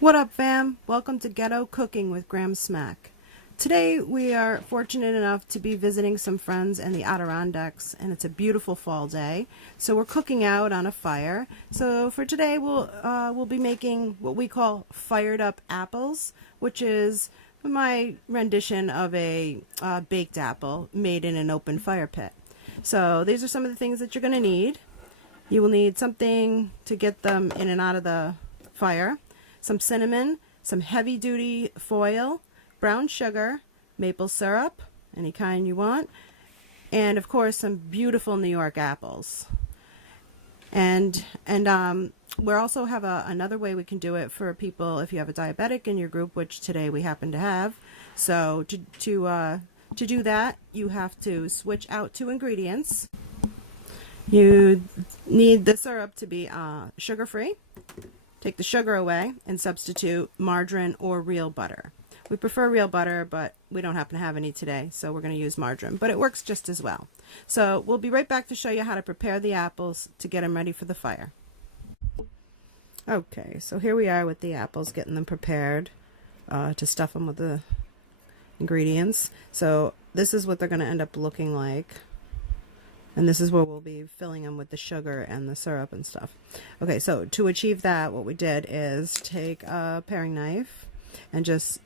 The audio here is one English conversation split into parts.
What up, fam? Welcome to Ghetto Cooking with Graham Smack. Today we are fortunate enough to be visiting some friends in the Adirondacks, and it's a beautiful fall day. So we're cooking out on a fire. So for today we'll be making what we call fired up apples, which is my rendition of a baked apple made in an open fire pit. So these are some of the things that you're going to need. You will need something to get them in and out of the fire. Some cinnamon, some heavy-duty foil, brown sugar, maple syrup, any kind you want, and of course some beautiful New York apples. And we also have another way we can do it for people if you have a diabetic in your group, which today we happen to have. So to do that, you have to switch out two ingredients. You need the syrup to be sugar-free. Take the sugar away and substitute margarine or real butter. We prefer real butter, but we don't happen to have any today, so we're going to use margarine, but it works just as well. So we'll be right back to show you how to prepare the apples to get them ready for the fire. Okay, so here we are with the apples, getting them prepared to stuff them with the ingredients. So this is what they're going to end up looking like. And this is where we'll be filling them with the sugar and the syrup and stuff. Okay, so to achieve that, what we did is take a paring knife and just,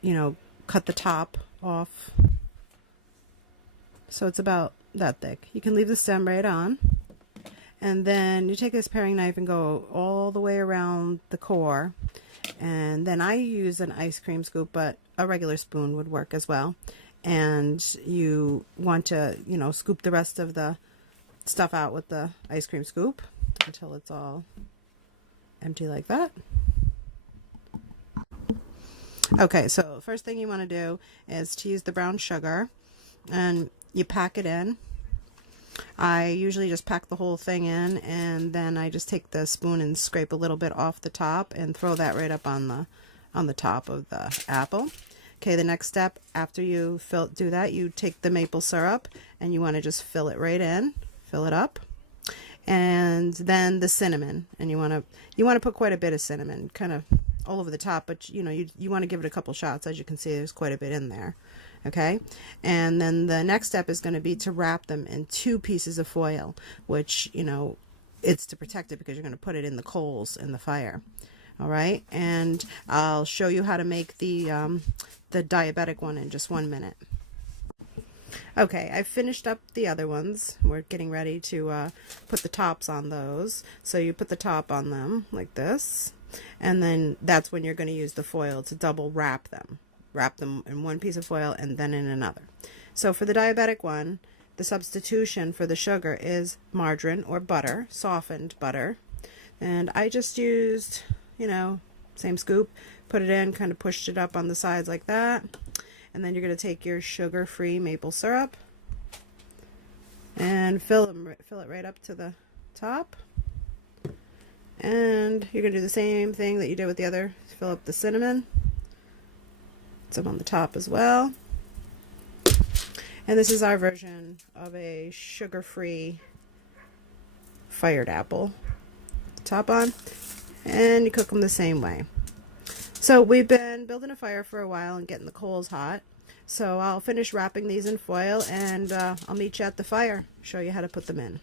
cut the top off. So it's about that thick. You can leave the stem right on. And then you take this paring knife and go all the way around the core. And then I use an ice cream scoop, but a regular spoon would work as well. And you want to, scoop the rest of the stuff out with the ice cream scoop until it's all empty like that. Okay, so first thing you want to do is to use the brown sugar, and you pack it in. I usually just pack the whole thing in, and then I just take the spoon and scrape a little bit off the top and throw that right up on the top of the apple. Okay, the next step after you do that, you take the maple syrup and you want to just fill it right in. Fill it up, and then the cinnamon, and you want to put quite a bit of cinnamon, kind of all over the top, but you want to give it a couple shots. As you can see, there's quite a bit in there. Okay, and then the next step is going to be to wrap them in 2 pieces of foil, which it's to protect it because you're going to put it in the coals in the fire. All right, and I'll show you how to make the diabetic one in just 1 minute. Okay, I've finished up the other ones. We're getting ready to put the tops on those. So you put the top on them like this, and then that's when you're going to use the foil to double wrap them. Wrap them in 1 piece of foil and then in another. So for the diabetic one, the substitution for the sugar is margarine or butter, softened butter. And I just used, same scoop, put it in, kind of pushed it up on the sides like that. And then you're going to take your sugar-free maple syrup and fill it right up to the top. And you're going to do the same thing that you did with the other. Fill up the cinnamon. Some on the top as well. And this is our version of a sugar-free fired apple. Top on. And you cook them the same way. So we've been building a fire for a while and getting the coals hot. So I'll finish wrapping these in foil, and I'll meet you at the fire, show you how to put them in.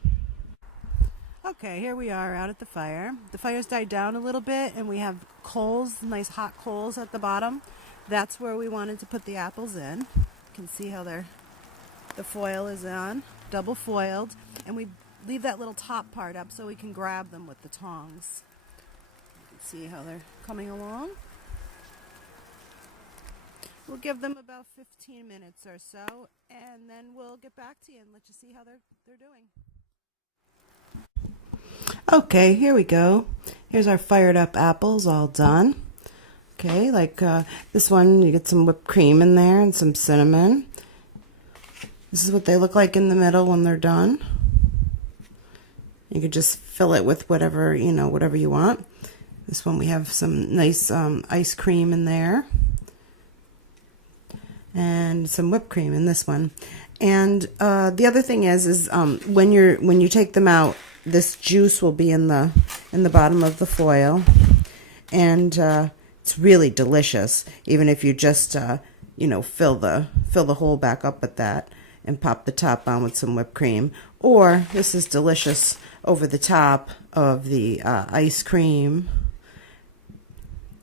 Okay, here we are out at the fire. The fire's died down a little bit, and we have coals, nice hot coals at the bottom. That's where we wanted to put the apples in. You can see how the foil is on, double foiled, and we leave that little top part up so we can grab them with the tongs. You can see how they're coming along. We'll give them about 15 minutes or so, and then we'll get back to you and let you see how they're doing. Okay, here we go. Here's our fired up apples all done. Okay, like this one, you get some whipped cream in there and some cinnamon. This is what they look like in the middle when they're done. You could just fill it with whatever, whatever you want. This one we have some nice ice cream in there. And some whipped cream in this one. And the other thing is when you take them out, this juice will be in the bottom of the foil, and It's really delicious, even if you just you know, fill the hole back up with that and pop the top on with some whipped cream. Or this is delicious over the top of the ice cream.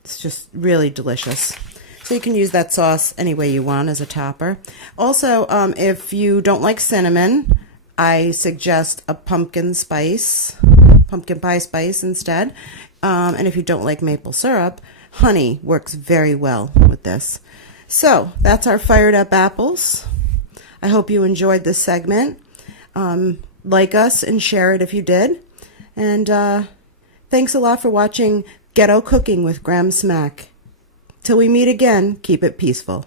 It's just really delicious. So you can use that sauce any way you want as a topper. Also, if you don't like cinnamon, I suggest a pumpkin pie spice instead. And if you don't like maple syrup, honey works very well with this. So that's our fired up apples. I hope you enjoyed this segment. Like us and share it if you did. And thanks a lot for watching Ghetto Cooking with Graham Smack. Till we meet again, keep it peaceful.